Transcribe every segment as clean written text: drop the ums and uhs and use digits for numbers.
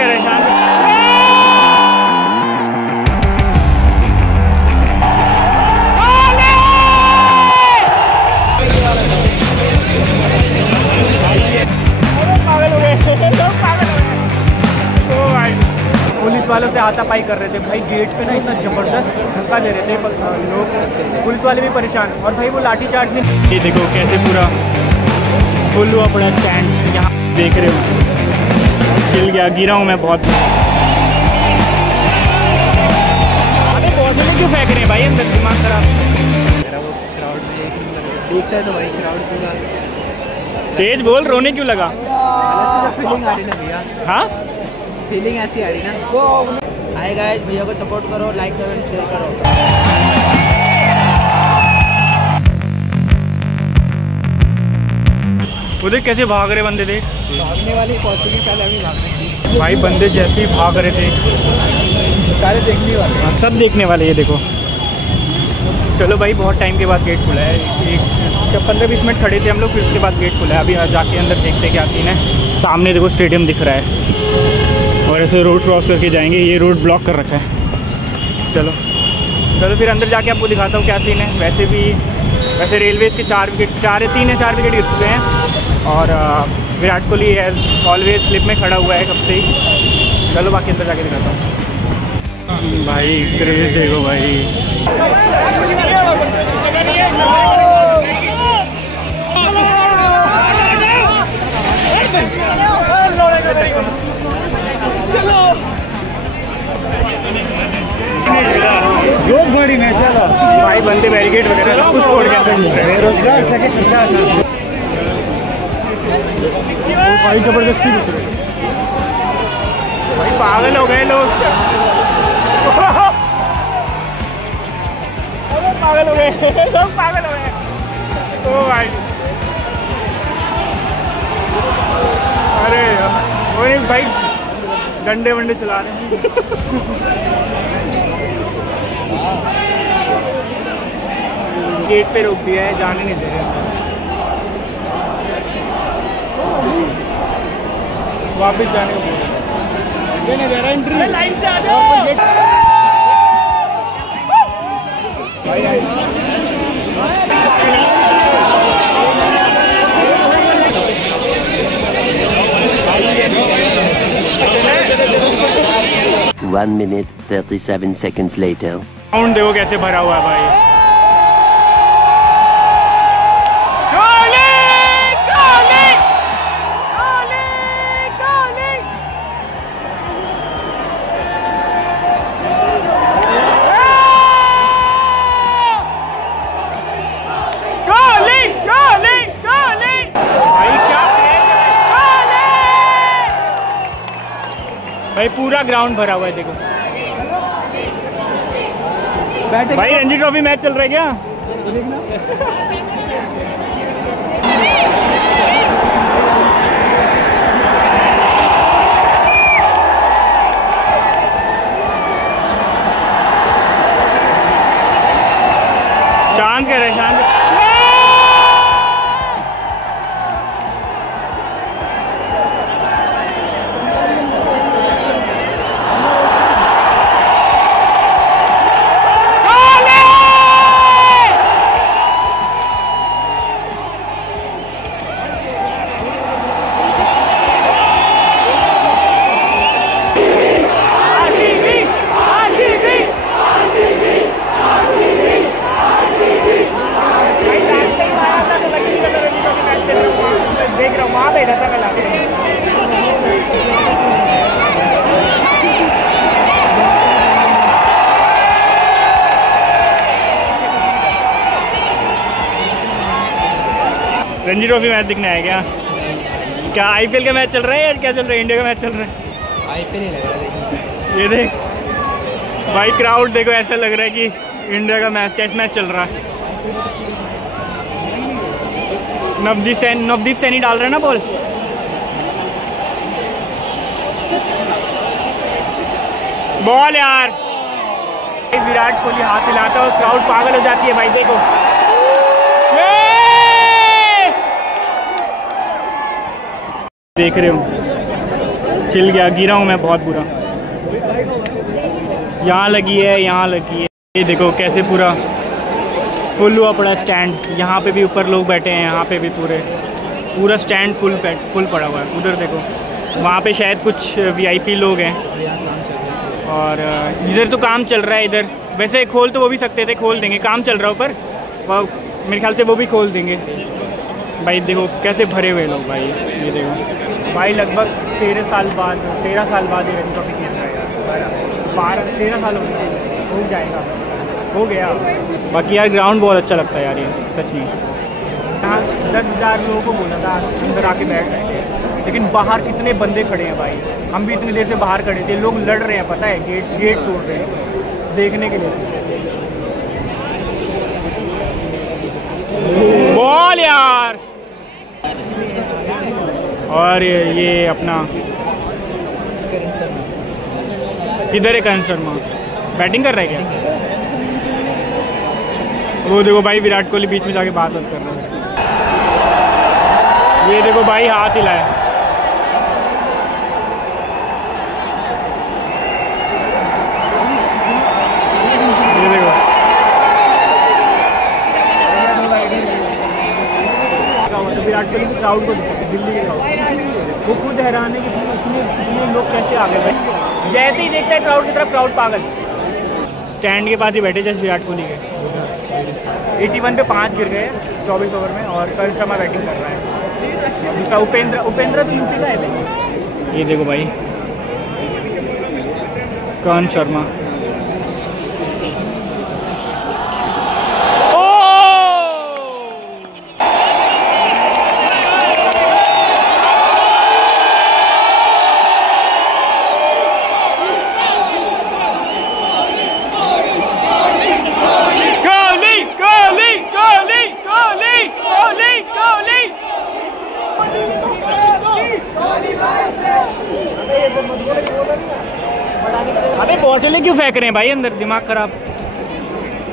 करे शांत। पुलिस वालों से हाथापाई कर रहे थे भाई, गेट पे ना इतना जबरदस्त धक्का दे रहे थे लोग, पुलिस वाले भी परेशान। और भाई वो लाठीचार्ज में, ये देखो कैसे पूरा फुल हुआ पड़ा स्टैंड, यहाँ देख रहे हो गिर गया, गिरा हूँ मैं बहुत। अरे बहुत लोग क्यों फेंक रहे हैं भाई अंदर, दिमाग खराब। मेरा वो क्राउड देखता है तो भाई क्राउड पूरा तेज बोल, रोने क्यों लगा? फीलिंग आ रही ना भैया। हाँ फीलिंग ऐसी आ रही ना। हाय गाइस, भैया को सपोर्ट करो, लाइक करो एंड शेयर करो। उधर कैसे भाग रहे बंदे थे, भागने वाले पहुंच चुके, पहले अभी भाग रहे भाई बंदे, जैसे ही भाग रहे थे सारे देखने वाले। हाँ सब देखने वाले, ये देखो। चलो भाई बहुत टाइम के बाद गेट खुला है, एक 15-20 मिनट खड़े थे हम लोग, फिर उसके बाद गेट खुला है। अभी जाके अंदर देखते क्या सीन है। सामने देखो स्टेडियम दिख रहा है और ऐसे रोड क्रॉस करके जाएंगे, ये रोड ब्लॉक कर रखा है। चलो चलो फिर अंदर जाके आपको दिखाता हूँ क्या सीन है। वैसे रेलवेज़ के 3 या 4 विकेट गिर चुके हैं और Virat Kohli as always slip में खड़ा हुआ है कब से ही। चलो बाकी अंदर जाके दिखाता हूँ। भाई क्रेज देखो भाई, जोक बड़ी में चलो भाई बंदे बैरिकेड वगैरह सब कुछ छोड़ के बेरोजगार सके भाई जबरदस्ती भाई पागल हो गए लोग। पागल हो गए लोग, पागल हो गए। ओ भाई अरे वो एक भाई डंडे वंडे चला रहे हैं। गेट पे रोक दिया है, जाने नहीं दे रहे। वापस जाने को बोल रहे हैं। एंट्री लाइन से आ जाओ भाई। 1 minute 37 seconds later. ग्राउंड देखो कैसे भरा हुआ है भाई। भाई पूरा ग्राउंड भरा हुआ है देखो। भाई रणजी ट्रॉफी मैच चल रहा है क्या? शांत करे, शांत। देख रहा हूँ वहाँ पे रहता कल आके। रणजी ट्रॉफी मैच दिखने आया क्या आईपीएल का मैच चल रहा है या क्या चल रहा है? इंडिया का मैच चल रहा है। आईपीएल ही लग रहा है। ये देख भाई क्राउड देखो, ऐसा लग रहा है कि इंडिया का मैच, टेस्ट मैच चल रहा है। नवदीप सैनी डाल रहे हैं ना बॉल। बॉल यार, विराट कोहली हाथ हिलाता है और क्राउड पागल हो जाती है भाई। देखो देख रहे हो छिल गया, गिरा हूँ मैं बहुत बुरा। यहाँ लगी है, यहाँ लगी है। ये देखो कैसे पूरा फुल हुआ पड़ा स्टैंड। यहाँ पे भी ऊपर लोग बैठे हैं, यहाँ पे भी पूरा स्टैंड फुल पड़ा हुआ है। उधर देखो, वहाँ पे शायद कुछ वीआईपी लोग हैं। और इधर तो काम चल रहा है। इधर वैसे खोल तो वो भी सकते थे, खोल देंगे, काम चल रहा है ऊपर, मेरे ख्याल से वो भी खोल देंगे। भाई देखो कैसे भरे हुए लोग भाई। ये देखो भाई, लगभग 13 साल बाद ये रन कॉपी खेल रहा है यार। 13 साल हो जाएगा, हो गया। बाकी यार ग्राउंड बहुत अच्छा लगता है यार, ये सच में। यहाँ 10,000 लोगों को बोला था अंदर आके बैठ सकते हैं, लेकिन बाहर कितने बंदे खड़े हैं भाई। हम भी इतनी देर से बाहर खड़े थे, लोग लड़ रहे हैं, पता है, गेट तोड़ रहे हैं देखने के लिए। बॉल यार। और ये अपना किधर है करण शर्मा, बैटिंग कर रहा है क्या? वो देखो भाई, विराट कोहली बीच में जाके बात कर रहा है। ये देखो भाई, हाथ हिलाया। ये देखो, विराट कोहली के क्राउड को, दिल्ली के क्राउड वो खुद हैरान है कि इतने लोग कैसे आ गए भाई। जैसे ही देखता है क्राउड की तरफ, क्राउड पागल। स्टैंड के पास ही बैठे जैसे विराट कोहली के। 81 पे 5 गिर गए 24 ओवर में, और करण शर्मा बैटिंग कर रहा है। दूसरा उपेंद्र तो यूपी का है। ये देखो भाई, करण शर्मा। अबे बोतलें क्यों फेंक रहे हैं भाई अंदर, दिमाग खराब।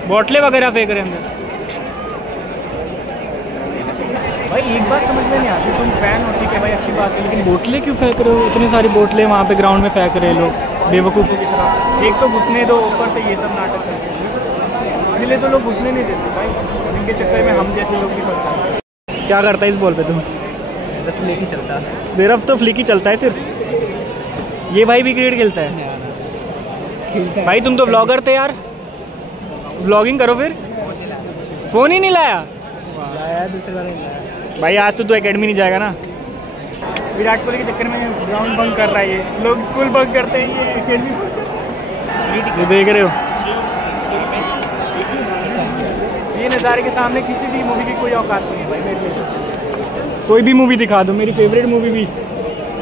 बोतलें वगैरह फेंक रहे हैं अंदर। भाई एक बात समझ में नहीं आती, तुम फैन हो ठीक है भाई, अच्छी बात है, लेकिन बोतलें क्यों फेंक रहे हो? इतनी सारी बोतलें वहाँ पे ग्राउंड में फेंक रहे हैं लोग बेवकूफ़ों की तरह। एक तो घुसने दो, ऊपर से ये सब नाटक करते हैं, इसलिए तो लोग घुसने नहीं देते भाई। इनके चक्कर में हम जैसे लोग भी फंसते हैं। क्या करता है इस बॉल पे तुम? फ्लिक ही चलता है सिर्फ, तो फ्लिक ही चलता है सिर्फ। ये भाई भी क्रिकेट खेलता है भाई। तुम तो व्लॉगर थे यार, व्लॉगिंग करो फिर। फ़ोन ही नहीं लाया दूसरे बार लाया भाई। आज तो तू एकेडमी नहीं जाएगा ना। विराट कोहली के चक्कर में ग्राउंड बंक कर रहा है ये लोग, स्कूल बंक करते हैं, ये एकेडमी। ये देख रहे हो, ये नज़ारे के सामने किसी भी मूवी की कोई औकात नहीं है भाई मेरे लिए। कोई भी मूवी दिखा दो, मेरी फेवरेट मूवी भी,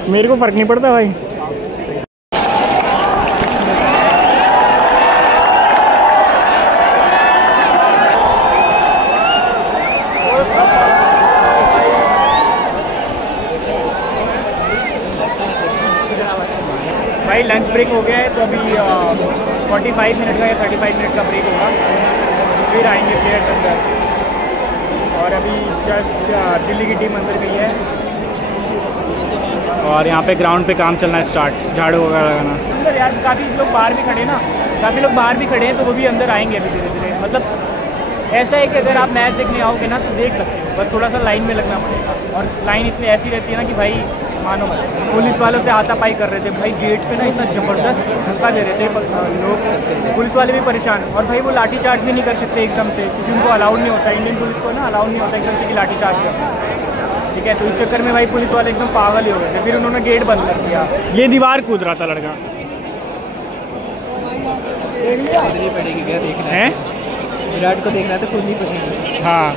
मेरे को फ़र्क नहीं पड़ता भाई। भाई लंच ब्रेक हो गया है, तो अभी 45 मिनट का या 35 मिनट का ब्रेक होगा, फिर आएंगे प्लेयर्स अंदर। और अभी जस्ट दिल्ली की टीम अंदर गई है, और यहाँ पे ग्राउंड पे काम चलना है स्टार्ट, झाड़ू वगैरह लगाना। अंदर यार काफ़ी लोग बाहर भी खड़े हैं ना, काफ़ी लोग बाहर भी खड़े हैं, तो वो भी अंदर आएंगे अभी धीरे धीरे। मतलब ऐसा है कि अगर आप मैच देखने आओगे ना तो देख सकते हो, बस थोड़ा सा लाइन में लगना पड़ेगा। और लाइन इतनी ऐसी रहती है ना कि भाई मानो मत, पुलिस वालों से हाथापाई कर रहे थे भाई गेट पे ना, इतना ज़बरदस्त धक्का दे रहे थे लोग, पुलिस वाले भी परेशान। और भाई वो लाठी चार्ज भी नहीं कर सकते एकदम से, क्योंकि उनको अलाउड नहीं होता, इंडियन पुलिस को ना अलाउड नहीं होता एकदम से कि लाठी चार्ज करना, ठीक है। तो इस चक्कर में भाई पुलिस वाले एकदम पागल ही हो गए थे, फिर उन्होंने गेट बंद कर दिया। ये दीवार कूद रहा था लड़का, है विराट को देखना तो कूदनी पड़ेगी। हाँ,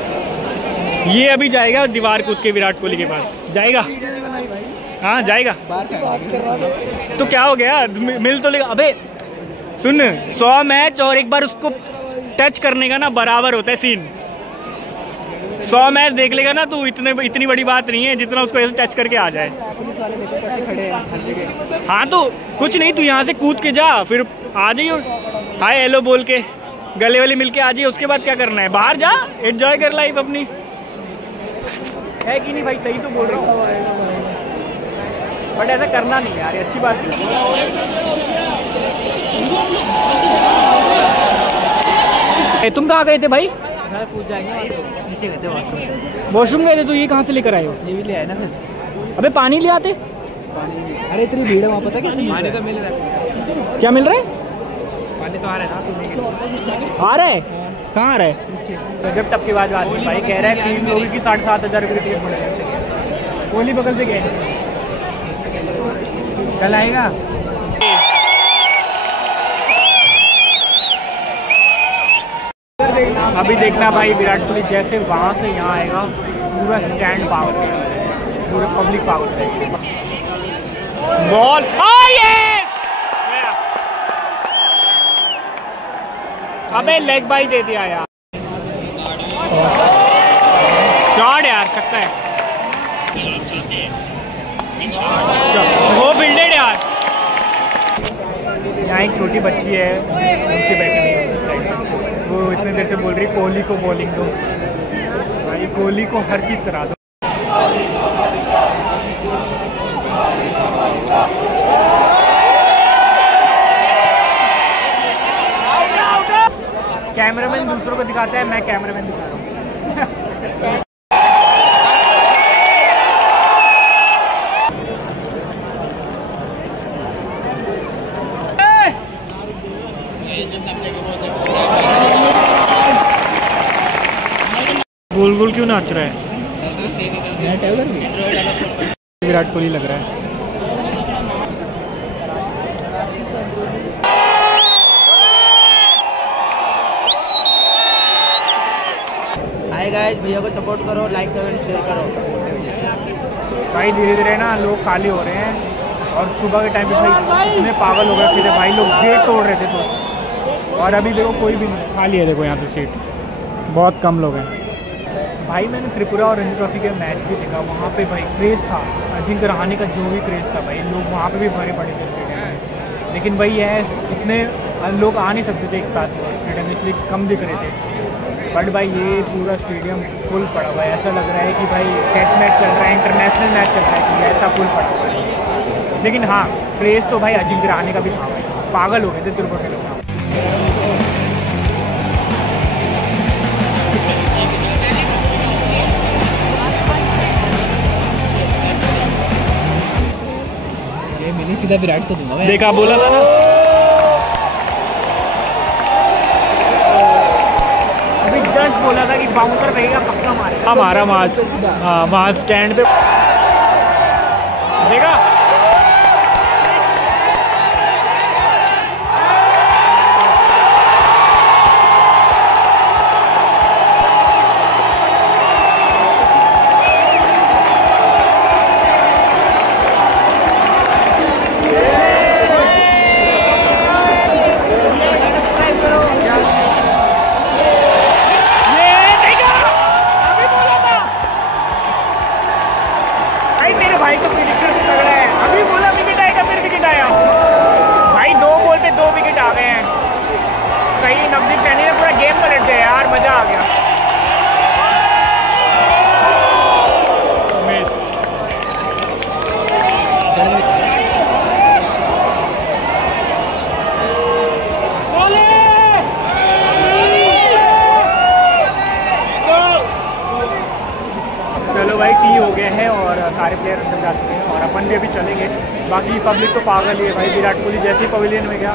ये अभी जाएगा दीवार कूद के विराट कोहली के पास जाएगा। हाँ जाएगा, तो क्या हो गया, मिल तो लेगा। अबे सुन, 100 मैच और एक बार उसको टच करने का ना बराबर होता है सीन। 100 मैच देख लेगा ना तो इतनी बड़ी बात नहीं है जितना उसको ऐसे टच करके आ जाए। हाँ तो कुछ नहीं, तू यहाँ से कूद के जा, फिर आ जाइए, हाय हेलो बोल के गले वाले मिल के आ जाइए। उसके बाद क्या करना है, बाहर जा, एंजॉय कर लाइफ अपनी, है कि नहीं भाई? सही तो बोल रहा हूँ। बट ऐसा करना नहीं यार, ये अच्छी बात नहीं। तुम कहाँ गए थे भाई? पूछ जाएंगे, नीचे गए थे वॉशरूम गए थे, तो ये कहाँ से लेकर आए हो? ये भी ले आए ना फिर। अबे पानी ले आते। अरे इतनी भीड़ है वहाँ, पता कैसे पानी तो मिल रहा है। क्या मिल रहा है? पानी तो आ रहा है। आ रहा है? कहाँ आ रहा है? जब टप की बात भाई कह रहा है 3 लोगों की 7,500 रुपये टिकट पड़ेगा। कोहली बगल से गए, कल आएगा। अभी देखना भाई, विराट कोहली जैसे वहाँ से यहाँ आएगा, पूरा स्टैंड पावर, पूरे पब्लिक पावर से बॉल। अबे लेग बाई दे दिया यार, शॉट यार, छक्का है। वो फील्डेड यार। यहाँ एक छोटी बच्ची है, नीचे बैठी हुई है साइड में, वो इतने देर से बोल रही कोहली को बॉलिंग दो भाई, कोहली को हर चीज़ करा दो। कैमरामैन दूसरों को दिखाता है, मैं कैमरामैन दिखा रहा हूँ। गोल गोल क्यों नाच रहा है? विराट कोहली लग रहा है। हाय गाइस, भैया को सपोर्ट करो, लाइक करो, शेयर करो। भाई धीरे धीरे ना लोग खाली हो रहे हैं, और सुबह के टाइम पे इतने पागल हो गए थे भाई, लोग गेट तोड़ रहे थे तो, और अभी देखो कोई भी नहीं, खाली है। देखो यहाँ पे सीट बहुत कम लोग हैं भाई। मैंने त्रिपुरा और रणजी ट्रॉफी के मैच भी देखा, वहाँ पे भाई क्रेज़ था, अजिंक्य रहाणे का जो भी क्रेज़ था भाई, लोग वहाँ पे भी भरे पड़े थे स्टेडियम में। लेकिन भाई ये इतने लोग आ नहीं सकते थे एक साथ स्टेडियम में, इसलिए कम दिख रहे थे। बट भाई ये पूरा स्टेडियम फुल पड़ा हुआ है, ऐसा लग रहा है कि भाई टेस्ट मैच चल रहा है, इंटरनेशनल मैच चल रहा है, कि ऐसा फुल पड़ा हुआ है। लेकिन हाँ, क्रेज़ तो भाई अजिंक्य रहाणे का भी था भाई, पागल हो गए थे त्रिपुरा के लोग। मैंने सीधा विराट को दूंगा। देखा, बोला था ना। अभी जस्ट बोला था कि बाउंसर रहेगा पक्का मारेगा। हमारा वहाँ स्टैंड पे देखा। भाई का प्रेडिक्शन तगड़ा है, अभी बोला विकेट आएगा, फिर विकेट आया भाई। 2 बॉल पे 2 विकेट आ गए हैं। सही, नवदीप सैनी ने पूरा गेम पलट दिया यार, मजा आ गया। चलो भाई, टी हो गए हैं और सारे प्लेयर अंदर जा चुके हैं, और अपन भी अभी चलेंगे। बाकी पब्लिक तो पागल ही है भाई, विराट कोहली जैसे ही पवेलियन में गया।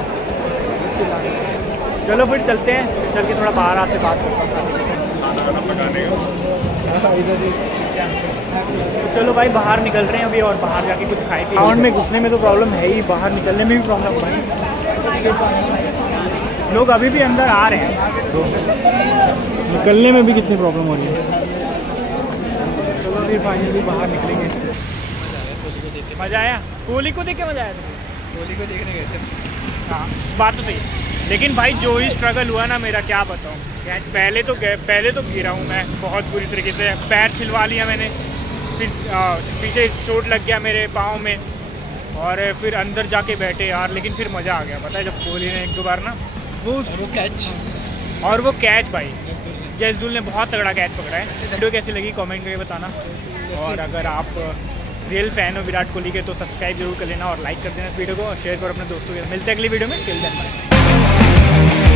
चलो फिर चलते हैं, चल के थोड़ा बाहर आपसे बात करता हूँ। चलो भाई बाहर निकल रहे हैं अभी, और बाहर जाके कुछ खाएंगे। ग्राउंड में घुसने में तो प्रॉब्लम है ही, बाहर निकलने में भी प्रॉब्लम है। लोग अभी भी अंदर आ रहे हैं, निकलने में भी कितनी प्रॉब्लम हो रही है। चलो अभी फाइनली बाहर निकलेंगे। मज़ा आया? कोहली को देख के मज़ा आया था? कोहली को देखने गए थे। हाँ, बात तो सही है, लेकिन भाई जो ही स्ट्रगल हुआ ना मेरा, क्या बताऊँ। कैच पहले तो गिरा हूँ मैं बहुत बुरी तरीके से, पैर छिलवा लिया मैंने, फिर पीछे चोट लग गया मेरे पाँव में, और फिर अंदर जाके बैठे यार। लेकिन फिर मज़ा आ गया, पता है, जब कोहली ने 1-2 बार ना वो कैच भाई, जसदुल ने बहुत तगड़ा कैच पकड़ा है। वीडियो कैसी लगी कमेंट करके बताना, और अगर आप रियल फैन हो विराट कोहली के तो सब्सक्राइब जरूर कर लेना और लाइक कर देना इस वीडियो को और शेयर करो अपने दोस्तों के साथ। मिलते हैं अगली वीडियो में, टिल देन बाय।